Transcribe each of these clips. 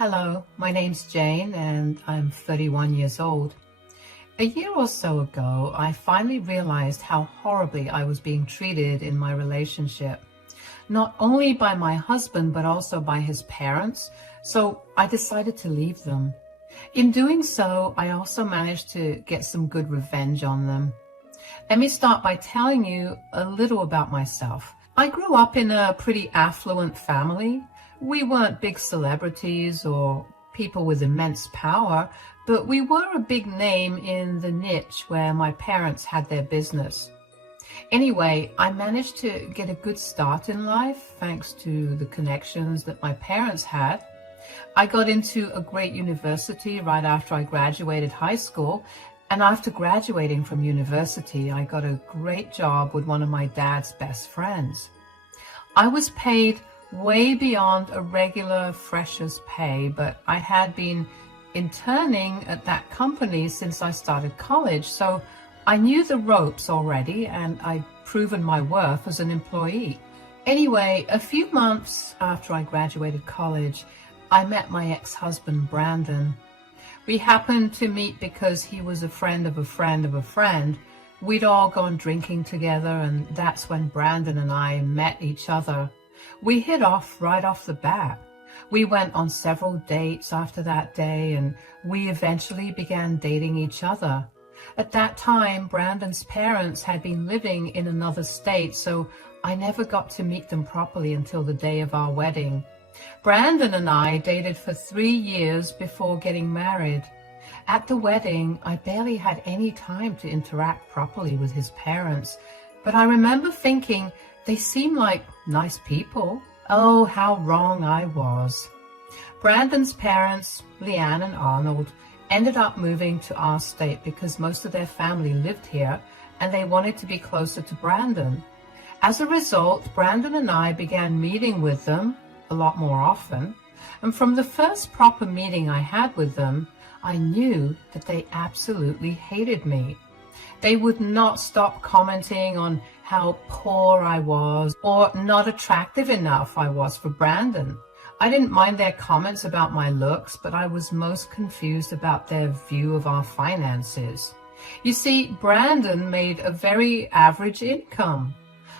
Hello, my name's Jane and I'm 31 years old. A year or so ago, I finally realized how horribly I was being treated in my relationship, not only by my husband, but also by his parents, so I decided to leave them. In doing so, I also managed to get some good revenge on them. Let me start by telling you a little about myself. I grew up in a pretty affluent family. We weren't big celebrities or people with immense power, but we were a big name in the niche where my parents had their business. Anyway, I managed to get a good start in life thanks to the connections that my parents had. I got into a great university right after I graduated high school, and after graduating from university, I got a great job with one of my dad's best friends. I was paid way beyond a regular fresher's pay, but I had been interning at that company since I started college, so I knew the ropes already and I'd proven my worth as an employee. Anyway, a few months after I graduated college, I met my ex-husband, Brandon. We happened to meet because he was a friend of a friend of a friend. We'd all gone drinking together, and that's when Brandon and I met each other. We hit off right off the bat. We went on several dates after that day, and we eventually began dating each other. At that time, Brandon's parents had been living in another state, so I never got to meet them properly until the day of our wedding. Brandon and I dated for 3 years before getting married. At the wedding, I barely had any time to interact properly with his parents, but I remember thinking they seemed like nice people. Oh, how wrong I was. Brandon's parents, Leanne and Arnold, ended up moving to our state because most of their family lived here and they wanted to be closer to Brandon. As a result, Brandon and I began meeting with them a lot more often, and from the first proper meeting I had with them, I knew that they absolutely hated me. They would not stop commenting on how poor I was or not attractive enough I was for Brandon. I didn't mind their comments about my looks, but I was most confused about their view of our finances. You see, Brandon made a very average income,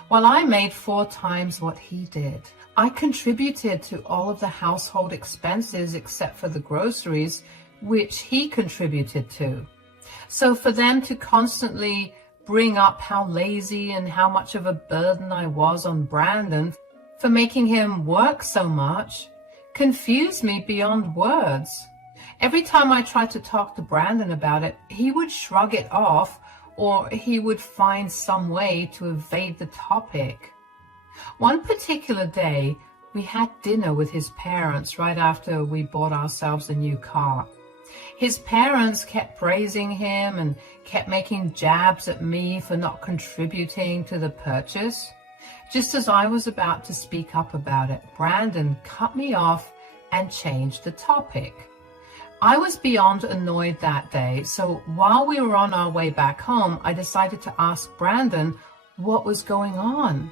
while I made 4 times what he did. I contributed to all of the household expenses except for the groceries, which he contributed to. So for them to constantly bring up how lazy and how much of a burden I was on Brandon for making him work so much confused me beyond words. Every time I tried to talk to Brandon about it, he would shrug it off or he would find some way to evade the topic. One particular day, we had dinner with his parents right after we bought ourselves a new car. His parents kept praising him and kept making jabs at me for not contributing to the purchase. Just as I was about to speak up about it, Brandon cut me off and changed the topic. I was beyond annoyed that day, so while we were on our way back home, I decided to ask Brandon what was going on.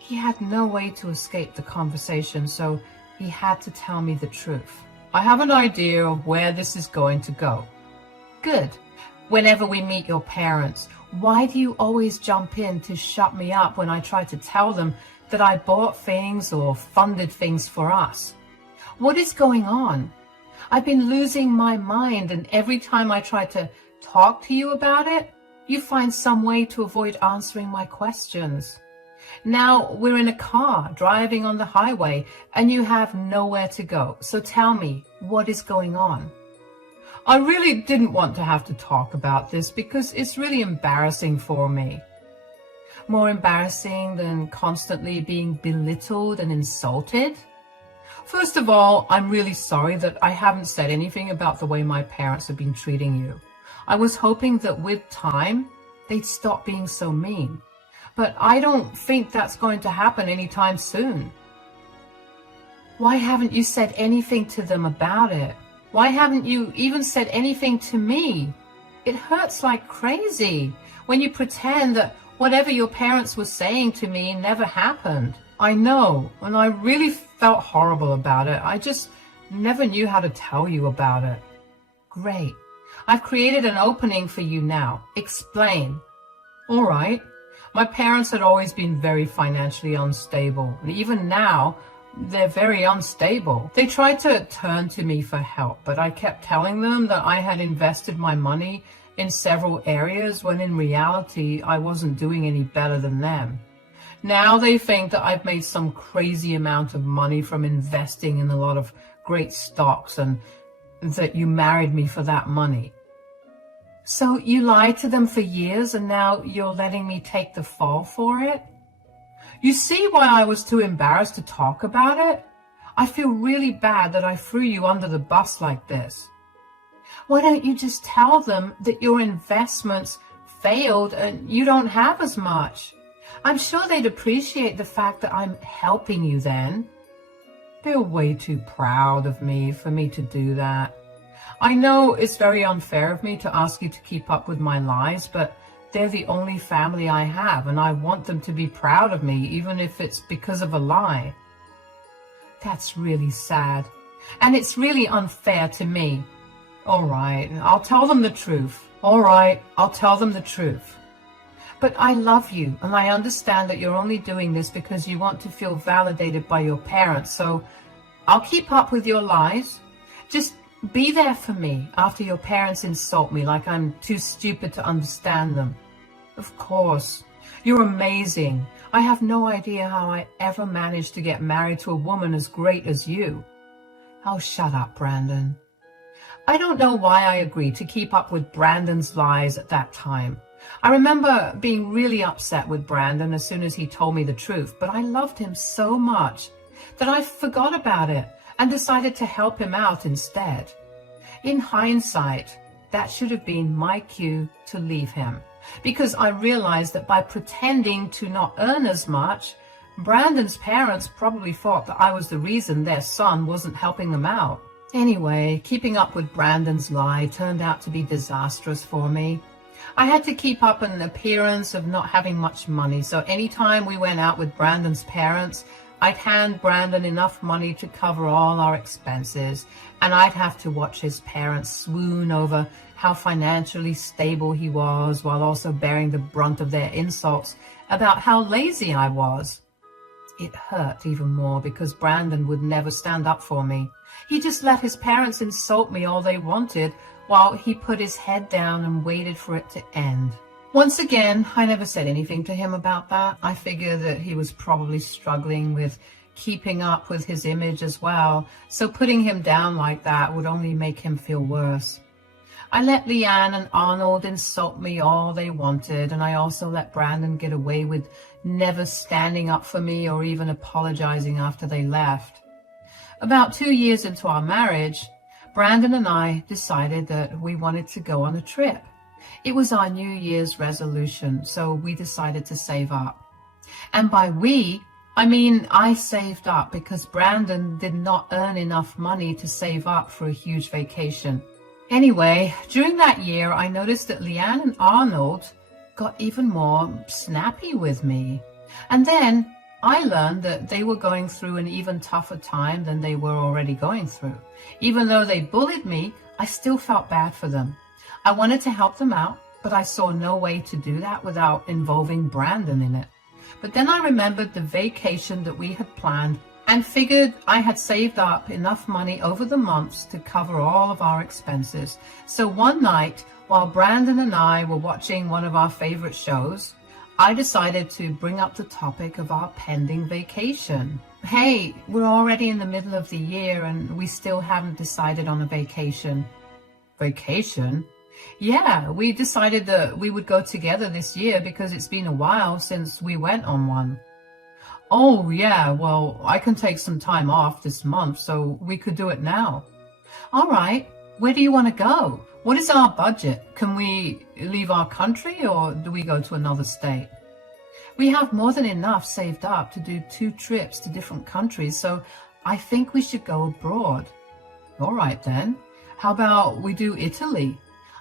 He had no way to escape the conversation, so he had to tell me the truth. I have an idea of where this is going to go. Good. Whenever we meet your parents, why do you always jump in to shut me up when I try to tell them that I bought things or funded things for us? What is going on? I've been losing my mind, and every time I try to talk to you about it, you find some way to avoid answering my questions. Now we're in a car driving on the highway and you have nowhere to go. So tell me, what is going on? I really didn't want to have to talk about this because it's really embarrassing for me. More embarrassing than constantly being belittled and insulted? First of all, I'm really sorry that I haven't said anything about the way my parents have been treating you. I was hoping that with time, they'd stop being so mean. But I don't think that's going to happen anytime soon. Why haven't you said anything to them about it? Why haven't you even said anything to me? It hurts like crazy when you pretend that whatever your parents were saying to me never happened. I know, and I really felt horrible about it. I just never knew how to tell you about it. Great. I've created an opening for you now. Explain. All right. My parents had always been very financially unstable. Even now, they're very unstable. They tried to turn to me for help, but I kept telling them that I had invested my money in several areas when in reality I wasn't doing any better than them. Now they think that I've made some crazy amount of money from investing in a lot of great stocks and that you married me for that money. So you lied to them for years and now you're letting me take the fall for it? You see why I was too embarrassed to talk about it? I feel really bad that I threw you under the bus like this. Why don't you just tell them that your investments failed and you don't have as much? I'm sure they'd appreciate the fact that I'm helping you then. They're way too proud of me for me to do that. I know it's very unfair of me to ask you to keep up with my lies, but they're the only family I have, and I want them to be proud of me, even if it's because of a lie. That's really sad, and it's really unfair to me. All right, I'll tell them the truth. All right, I'll tell them the truth. But I love you, and I understand that you're only doing this because you want to feel validated by your parents, so I'll keep up with your lies. Just be there for me after your parents insult me like I'm too stupid to understand them. Of course. You're amazing. I have no idea how I ever managed to get married to a woman as great as you. Oh, shut up, Brandon. I don't know why I agreed to keep up with Brandon's lies at that time. I remember being really upset with Brandon as soon as he told me the truth, but I loved him so much that I forgot about it and decided to help him out instead. In hindsight, that should have been my cue to leave him, because I realized that by pretending to not earn as much, Brandon's parents probably thought that I was the reason their son wasn't helping them out. Anyway, keeping up with Brandon's lie turned out to be disastrous for me. I had to keep up an appearance of not having much money, so anytime we went out with Brandon's parents, I'd hand Brandon enough money to cover all our expenses, and I'd have to watch his parents swoon over how financially stable he was while also bearing the brunt of their insults about how lazy I was. It hurt even more because Brandon would never stand up for me. He just let his parents insult me all they wanted while he put his head down and waited for it to end. Once again, I never said anything to him about that. I figured that he was probably struggling with keeping up with his image as well, so putting him down like that would only make him feel worse. I let Leanne and Arnold insult me all they wanted, and I also let Brandon get away with never standing up for me or even apologizing after they left. About 2 years into our marriage, Brandon and I decided that we wanted to go on a trip. It was our New Year's resolution, so we decided to save up. And by we, I mean I saved up because Brandon did not earn enough money to save up for a huge vacation. Anyway, during that year, I noticed that Leanne and Arnold got even more snappy with me. And then I learned that they were going through an even tougher time than they were already going through. Even though they bullied me, I still felt bad for them. I wanted to help them out, but I saw no way to do that without involving Brandon in it. But then I remembered the vacation that we had planned and figured I had saved up enough money over the months to cover all of our expenses. So one night, while Brandon and I were watching one of our favorite shows, I decided to bring up the topic of our pending vacation. Hey, we're already in the middle of the year and we still haven't decided on a vacation. Vacation? Yeah, we decided that we would go together this year because it's been a while since we went on one. Oh, yeah, well, I can take some time off this month, so we could do it now. All right, where do you want to go? What is our budget? Can we leave our country or do we go to another state? We have more than enough saved up to do 2 trips to different countries, so I think we should go abroad. All right, then. How about we do Italy?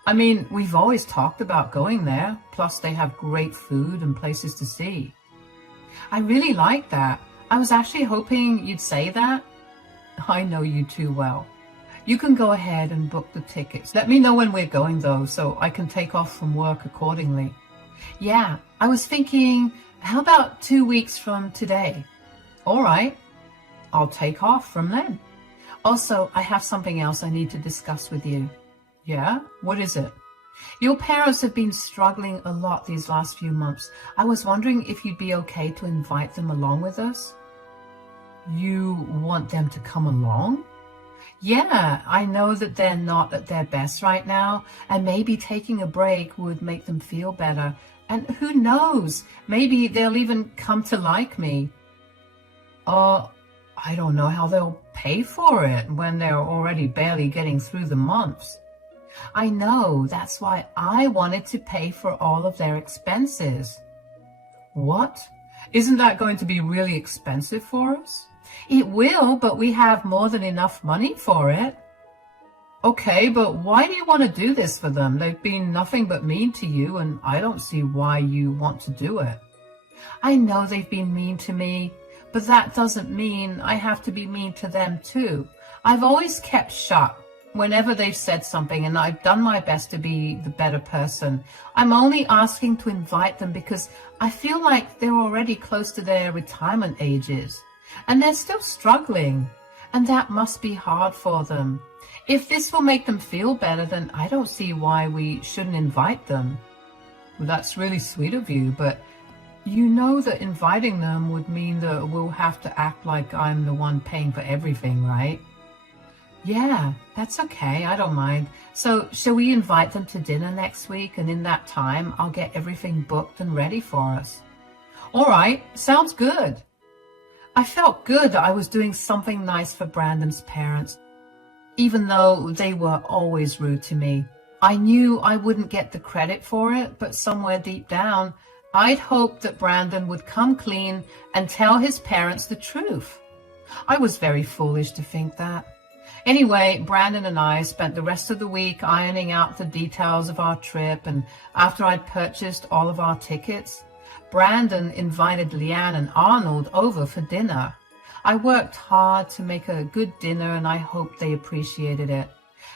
I mean, we've always talked about going there, plus they have great food and places to see. I really like that. I was actually hoping you'd say that. I know you too well. You can go ahead and book the tickets. Let me know when we're going though, so I can take off from work accordingly. Yeah, I was thinking, how about 2 weeks from today? All right, I'll take off from then. Also, I have something else I need to discuss with you. Yeah? What is it? Your parents have been struggling a lot these last few months. I was wondering if you'd be okay to invite them along with us. You want them to come along? Yeah, I know that they're not at their best right now, and maybe taking a break would make them feel better. And who knows, maybe they'll even come to like me. I don't know how they'll pay for it when they're already barely getting through the months. I know, that's why I wanted to pay for all of their expenses. What? Isn't that going to be really expensive for us? It will, but we have more than enough money for it. Okay, but why do you want to do this for them? They've been nothing but mean to you, and I don't see why you want to do it. I know they've been mean to me, but that doesn't mean I have to be mean to them too. I've always kept shut whenever they've said something, and I've done my best to be the better person. I'm only asking to invite them because I feel like they're already close to their retirement ages, and they're still struggling, and that must be hard for them. If this will make them feel better, then I don't see why we shouldn't invite them. Well, that's really sweet of you, but you know that inviting them would mean that we'll have to act like I'm the one paying for everything, right? Yeah, that's okay. I don't mind. So shall we invite them to dinner next week? And in that time, I'll get everything booked and ready for us. All right. Sounds good. I felt good that I was doing something nice for Brandon's parents, even though they were always rude to me. I knew I wouldn't get the credit for it, but somewhere deep down, I'd hoped that Brandon would come clean and tell his parents the truth. I was very foolish to think that. Anyway, Brandon and I spent the rest of the week ironing out the details of our trip, and after I'd purchased all of our tickets, Brandon invited Leanne and Arnold over for dinner. I worked hard to make a good dinner, and I hope they appreciated it.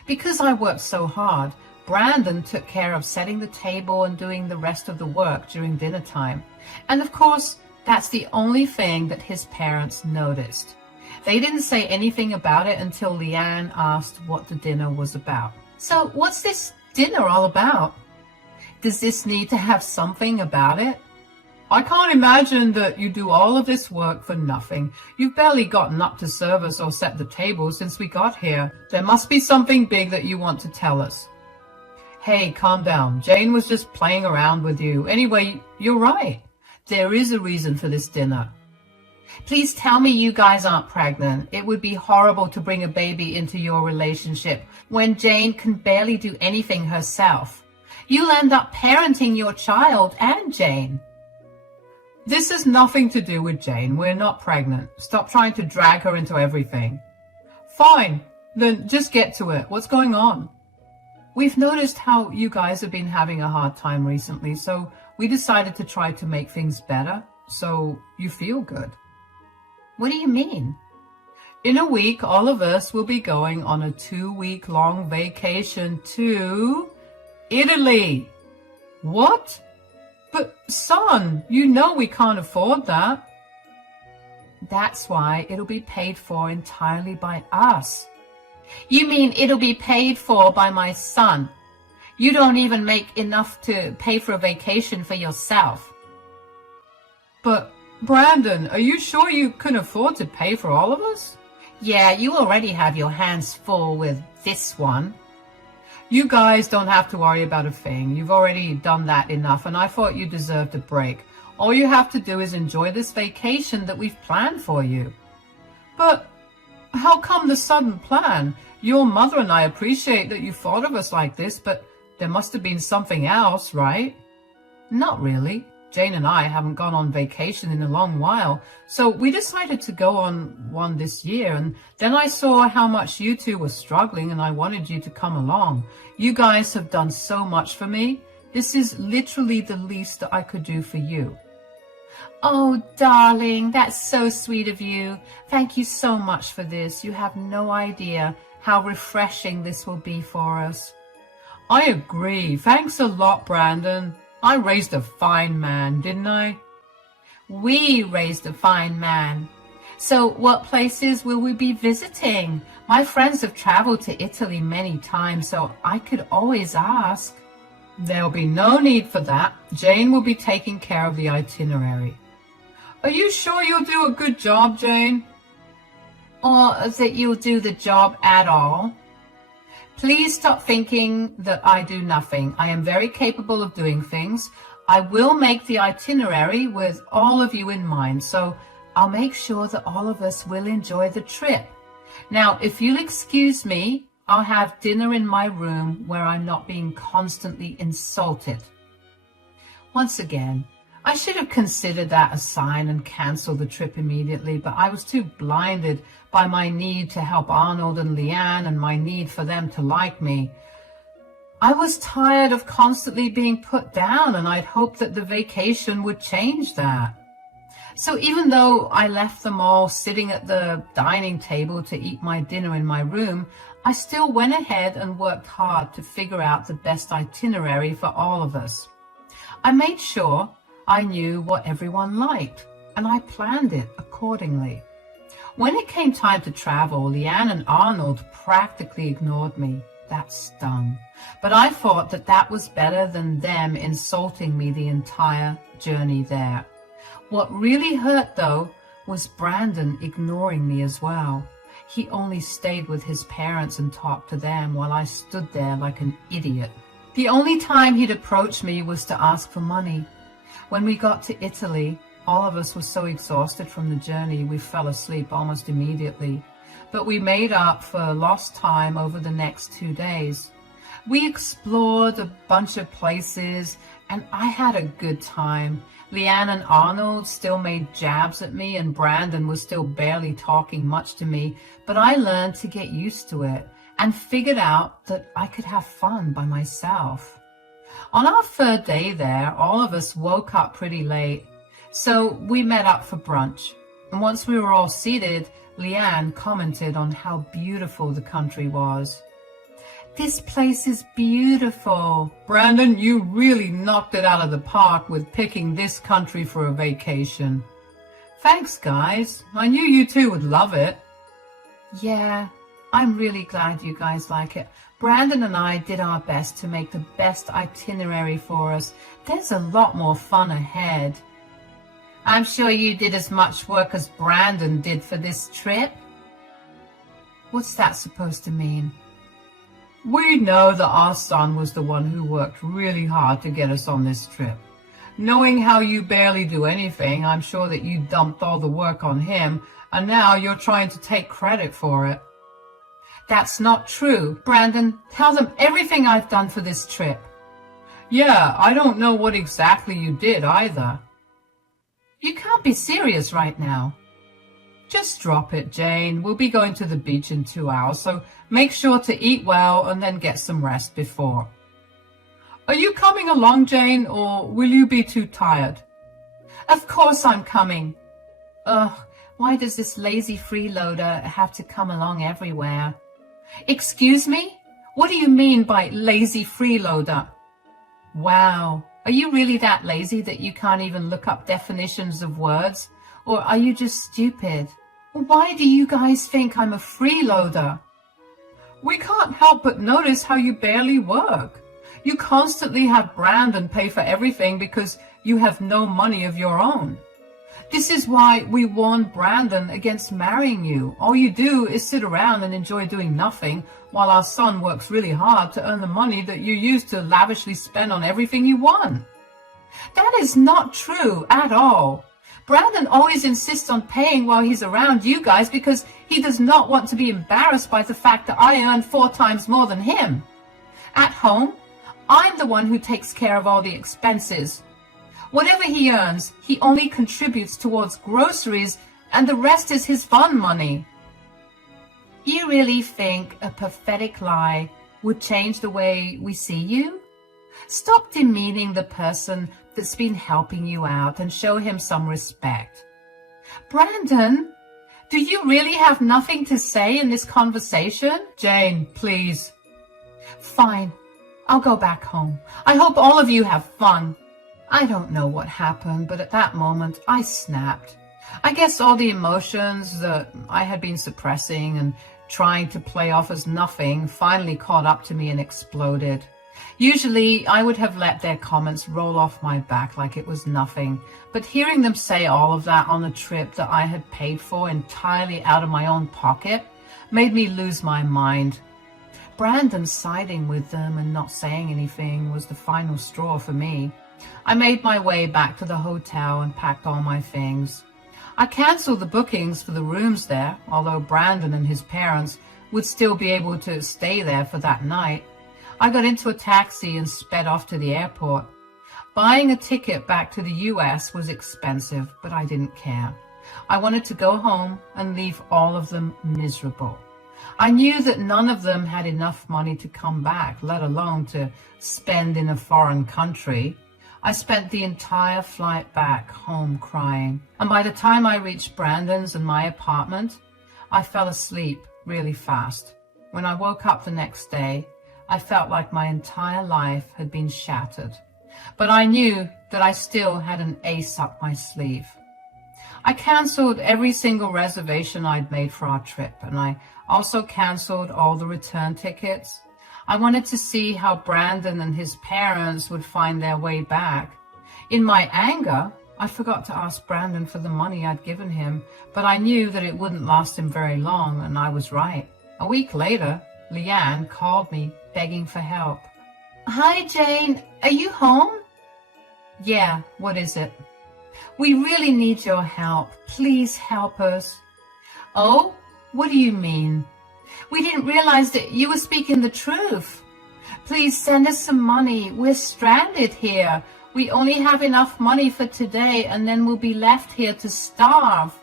Because I worked so hard, Brandon took care of setting the table and doing the rest of the work during dinner time. And of course, that's the only thing that his parents noticed. They didn't say anything about it until Leanne asked what the dinner was about. So what's this dinner all about? Does this need to have something about it? I can't imagine that you do all of this work for nothing. You've barely gotten up to serve us or set the table since we got here. There must be something big that you want to tell us. Hey, calm down. Jane was just playing around with you. Anyway, you're right. There is a reason for this dinner. Please tell me you guys aren't pregnant. It would be horrible to bring a baby into your relationship when Jane can barely do anything herself. You'll end up parenting your child and Jane. This has nothing to do with Jane. We're not pregnant. Stop trying to drag her into everything. Fine, then just get to it. What's going on? We've noticed how you guys have been having a hard time recently, so we decided to try to make things better so you feel good. What do you mean? In a week, all of us will be going on a 2-week-long vacation to Italy. What? But son, you know we can't afford that. That's why it'll be paid for entirely by us. You mean it'll be paid for by my son? You don't even make enough to pay for a vacation for yourself. But Brandon, are you sure you can afford to pay for all of us? Yeah, you already have your hands full with this one. You guys don't have to worry about a thing. You've already done that enough, and I thought you deserved a break. All you have to do is enjoy this vacation that we've planned for you. But how come the sudden plan? Your mother and I appreciate that you thought of us like this, but there must have been something else, right? Not really. Jane and I haven't gone on vacation in a long while, so we decided to go on one this year, and then I saw how much you two were struggling, and I wanted you to come along. You guys have done so much for me. This is literally the least that I could do for you. Oh, darling, that's so sweet of you. Thank you so much for this. You have no idea how refreshing this will be for us. I agree. Thanks a lot, Brandon. I raised a fine man, didn't I? We raised a fine man. So what places will we be visiting? My friends have traveled to Italy many times, so I could always ask. There'll be no need for that. Jane will be taking care of the itinerary. Are you sure you'll do a good job, Jane? Or that you'll do the job at all? Please stop thinking that I do nothing. I am very capable of doing things. I will make the itinerary with all of you in mind, so I'll make sure that all of us will enjoy the trip. Now, if you'll excuse me, I'll have dinner in my room where I'm not being constantly insulted. Once again, I should have considered that a sign and canceled the trip immediately, but I was too blinded by my need to help Arnold and Leanne and my need for them to like me. I was tired of constantly being put down, and I'd hoped that the vacation would change that. So even though I left them all sitting at the dining table to eat my dinner in my room, I still went ahead and worked hard to figure out the best itinerary for all of us. I made sure I knew what everyone liked, and I planned it accordingly. When it came time to travel, Leanne and Arnold practically ignored me. That stung. But I thought that that was better than them insulting me the entire journey there. What really hurt, though, was Brandon ignoring me as well. He only stayed with his parents and talked to them while I stood there like an idiot. The only time he'd approach me was to ask for money. When we got to Italy, all of us were so exhausted from the journey we fell asleep almost immediately. But we made up for lost time over the next 2 days. We explored a bunch of places, and I had a good time. Leanne and Arnold still made jabs at me, and Brandon was still barely talking much to me, but I learned to get used to it and figured out that I could have fun by myself. On our 3rd day there, all of us woke up pretty late, so we met up for brunch. And once we were all seated, Leanne commented on how beautiful the country was. This place is beautiful. Brandon, you really knocked it out of the park with picking this country for a vacation. Thanks, guys. I knew you two would love it. Yeah, I'm really glad you guys like it. Brandon and I did our best to make the best itinerary for us. There's a lot more fun ahead. I'm sure you did as much work as Brandon did for this trip. What's that supposed to mean? We know that our son was the one who worked really hard to get us on this trip. Knowing how you barely do anything, I'm sure that you dumped all the work on him, and now you're trying to take credit for it. That's not true. Brandon, tell them everything I've done for this trip. Yeah, I don't know what exactly you did either. You can't be serious right now. Just drop it, Jane. We'll be going to the beach in 2 hours, so make sure to eat well and then get some rest before. Are you coming along, Jane, or will you be too tired? Of course I'm coming. Ugh, why does this lazy freeloader have to come along everywhere? Excuse me? What do you mean by lazy freeloader? Wow, are you really that lazy that you can't even look up definitions of words? Or are you just stupid? Why do you guys think I'm a freeloader? We can't help but notice how you barely work. You constantly have Brandon pay for everything because you have no money of your own. This is why we warned Brandon against marrying you. All you do is sit around and enjoy doing nothing while our son works really hard to earn the money that you use to lavishly spend on everything you want. That is not true at all. Brandon always insists on paying while he's around you guys because he does not want to be embarrassed by the fact that I earn 4 times more than him. At home, I'm the one who takes care of all the expenses. Whatever he earns, he only contributes towards groceries, and the rest is his fun money. You really think a pathetic lie would change the way we see you? Stop demeaning the person that's been helping you out and show him some respect. Brandon, do you really have nothing to say in this conversation? Jane, please. Fine, I'll go back home. I hope all of you have fun. I don't know what happened, but at that moment I snapped. I guess all the emotions that I had been suppressing and trying to play off as nothing finally caught up to me and exploded. Usually I would have let their comments roll off my back like it was nothing, but hearing them say all of that on a trip that I had paid for entirely out of my own pocket made me lose my mind. Brandon siding with them and not saying anything was the final straw for me. I made my way back to the hotel and packed all my things. I canceled the bookings for the rooms there, although Brandon and his parents would still be able to stay there for that night. I got into a taxi and sped off to the airport. Buying a ticket back to the US was expensive, but I didn't care. I wanted to go home and leave all of them miserable. I knew that none of them had enough money to come back, let alone to spend in a foreign country. I spent the entire flight back home crying, and by the time I reached Brandon's and my apartment, I fell asleep really fast. When I woke up the next day, I felt like my entire life had been shattered, but I knew that I still had an ace up my sleeve. I canceled every single reservation I'd made for our trip, and I also canceled all the return tickets. I wanted to see how Brandon and his parents would find their way back. In my anger, I forgot to ask Brandon for the money I'd given him, but I knew that it wouldn't last him very long, and I was right. A week later, Leanne called me begging for help. Hi, Jane. Are you home? Yeah, what is it? We really need your help. Please help us. Oh, what do you mean? We didn't realize that you were speaking the truth. Please send us some money. We're stranded here. We only have enough money for today, and then we'll be left here to starve.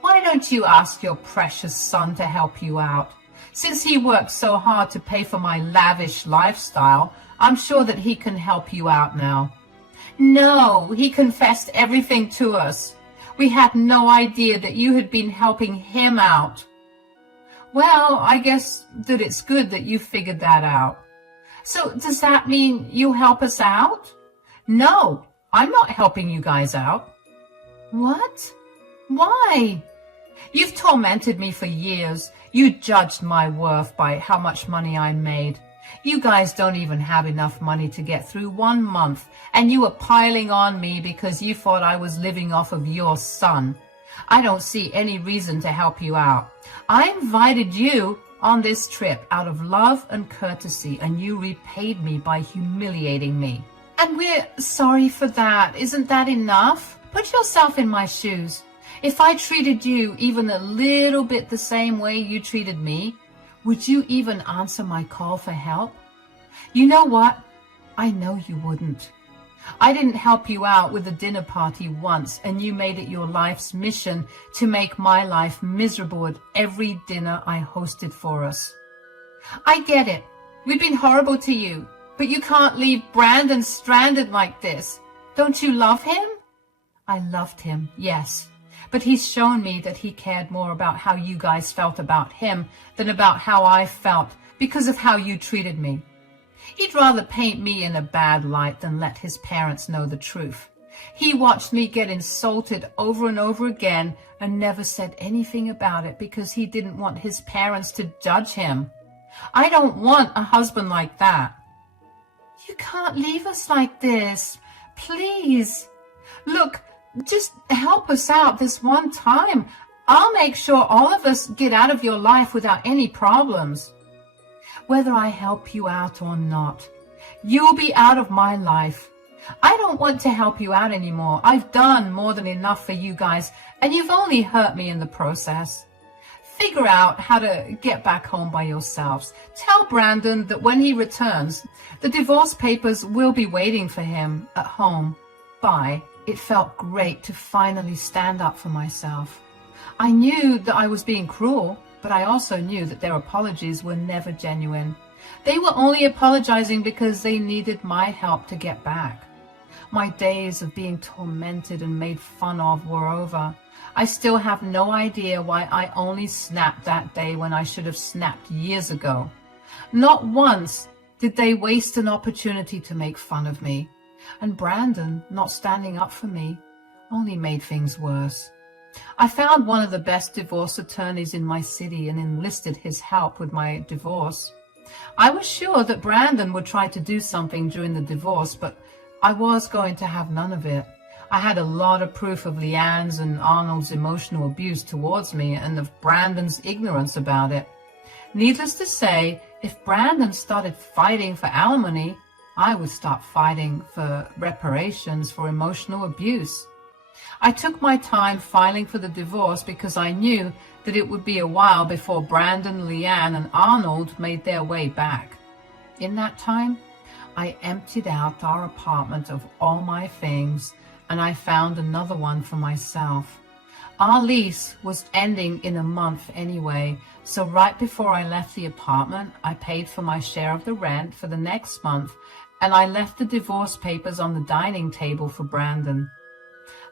Why don't you ask your precious son to help you out? Since he worked so hard to pay for my lavish lifestyle, I'm sure that he can help you out now. No, he confessed everything to us. We had no idea that you had been helping him out. Well, I guess that it's good that you figured that out. So does that mean you'll help us out? No, I'm not helping you guys out. What? Why? You've tormented me for years. You judged my worth by how much money I made. You guys don't even have enough money to get through 1 month, and you were piling on me because you thought I was living off of your son. I don't see any reason to help you out. I invited you on this trip out of love and courtesy, and you repaid me by humiliating me. And we're sorry for that. Isn't that enough? Put yourself in my shoes. If I treated you even a little bit the same way you treated me, would you even answer my call for help? You know what? I know you wouldn't. I didn't help you out with a dinner party once, and you made it your life's mission to make my life miserable at every dinner I hosted for us. I get it. We've been horrible to you, but you can't leave Brandon stranded like this. Don't you love him? I loved him, yes. But he's shown me that he cared more about how you guys felt about him than about how I felt because of how you treated me. He'd rather paint me in a bad light than let his parents know the truth. He watched me get insulted over and over again and never said anything about it because he didn't want his parents to judge him. I don't want a husband like that. You can't leave us like this. Please. Look, just help us out this one time. I'll make sure all of us get out of your life without any problems. Whether I help you out or not, you'll be out of my life. I don't want to help you out anymore. I've done more than enough for you guys, and you've only hurt me in the process. Figure out how to get back home by yourselves. Tell Brandon that when he returns, the divorce papers will be waiting for him at home. Bye. It felt great to finally stand up for myself. I knew that I was being cruel, but I also knew that their apologies were never genuine. They were only apologizing because they needed my help to get back. My days of being tormented and made fun of were over. I still have no idea why I only snapped that day when I should have snapped years ago. Not once did they waste an opportunity to make fun of me. And Brandon not standing up for me only made things worse. I found one of the best divorce attorneys in my city and enlisted his help with my divorce. I was sure that Brandon would try to do something during the divorce, but I was going to have none of it. I had a lot of proof of Leanne's and Arnold's emotional abuse towards me and of Brandon's ignorance about it. Needless to say, if Brandon started fighting for alimony, I would start fighting for reparations for emotional abuse. I took my time filing for the divorce because I knew that it would be a while before Brandon, Leanne, and Arnold made their way back. In that time, I emptied out our apartment of all my things, and I found another one for myself. Our lease was ending in a month anyway, so right before I left the apartment, I paid for my share of the rent for the next month, and I left the divorce papers on the dining table for Brandon.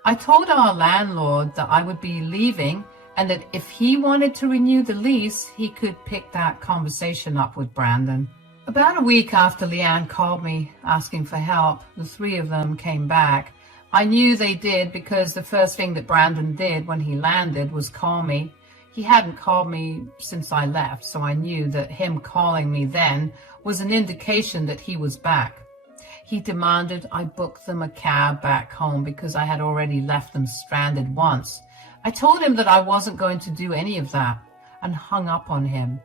I told our landlord that I would be leaving and that if he wanted to renew the lease, he could pick that conversation up with Brandon. About a week after Leanne called me asking for help, the three of them came back. I knew they did because the first thing that Brandon did when he landed was call me. He hadn't called me since I left, so I knew that him calling me then was an indication that he was back. He demanded I book them a cab back home because I had already left them stranded once. I told him that I wasn't going to do any of that and hung up on him.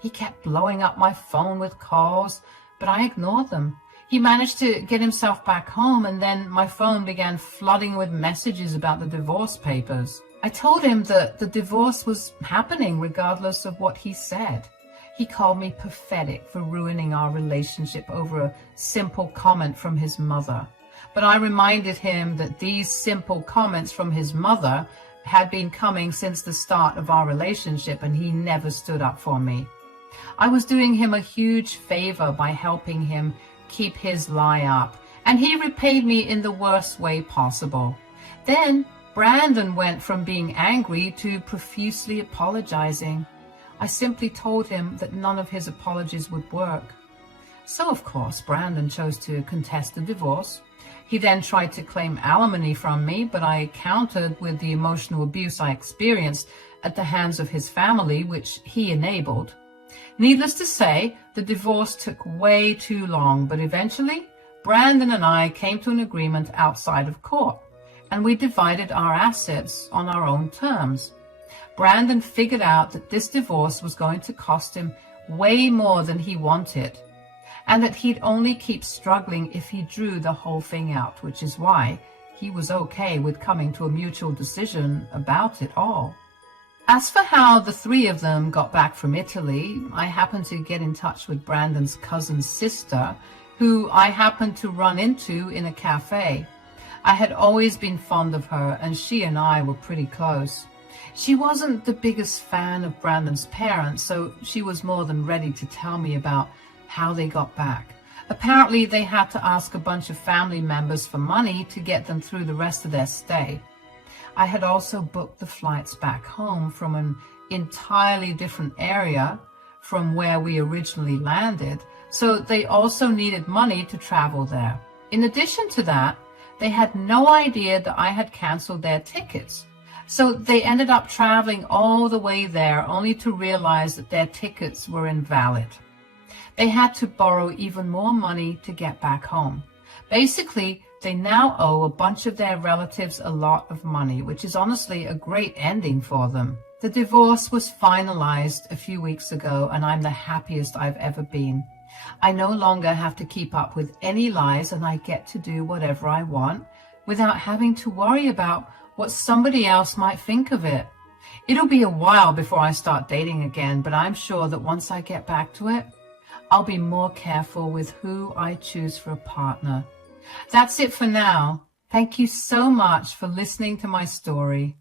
He kept blowing up my phone with calls, but I ignored them. He managed to get himself back home, and then my phone began flooding with messages about the divorce papers. I told him that the divorce was happening regardless of what he said. He called me pathetic for ruining our relationship over a simple comment from his mother. But I reminded him that these simple comments from his mother had been coming since the start of our relationship, and he never stood up for me. I was doing him a huge favor by helping him keep his lie up, and he repaid me in the worst way possible. Then Brandon went from being angry to profusely apologizing. I simply told him that none of his apologies would work. So, of course, Brandon chose to contest the divorce. He then tried to claim alimony from me, but I countered with the emotional abuse I experienced at the hands of his family, which he enabled. Needless to say, the divorce took way too long, but eventually, Brandon and I came to an agreement outside of court, and we divided our assets on our own terms. Brandon figured out that this divorce was going to cost him way more than he wanted, and that he'd only keep struggling if he drew the whole thing out, which is why he was okay with coming to a mutual decision about it all. As for how the three of them got back from Italy, I happened to get in touch with Brandon's cousin's sister, who I happened to run into in a cafe. I had always been fond of her, and she and I were pretty close. She wasn't the biggest fan of Brandon's parents, so she was more than ready to tell me about how they got back. Apparently, they had to ask a bunch of family members for money to get them through the rest of their stay. I had also booked the flights back home from an entirely different area from where we originally landed, so they also needed money to travel there. In addition to that, they had no idea that I had canceled their tickets. So they ended up traveling all the way there only to realize that their tickets were invalid. They had to borrow even more money to get back home. Basically, they now owe a bunch of their relatives a lot of money, which is honestly a great ending for them. The divorce was finalized a few weeks ago, and I'm the happiest I've ever been. I no longer have to keep up with any lies, and I get to do whatever I want without having to worry about what somebody else might think of it. It'll be a while before I start dating again, but I'm sure that once I get back to it, I'll be more careful with who I choose for a partner. That's it for now. Thank you so much for listening to my story.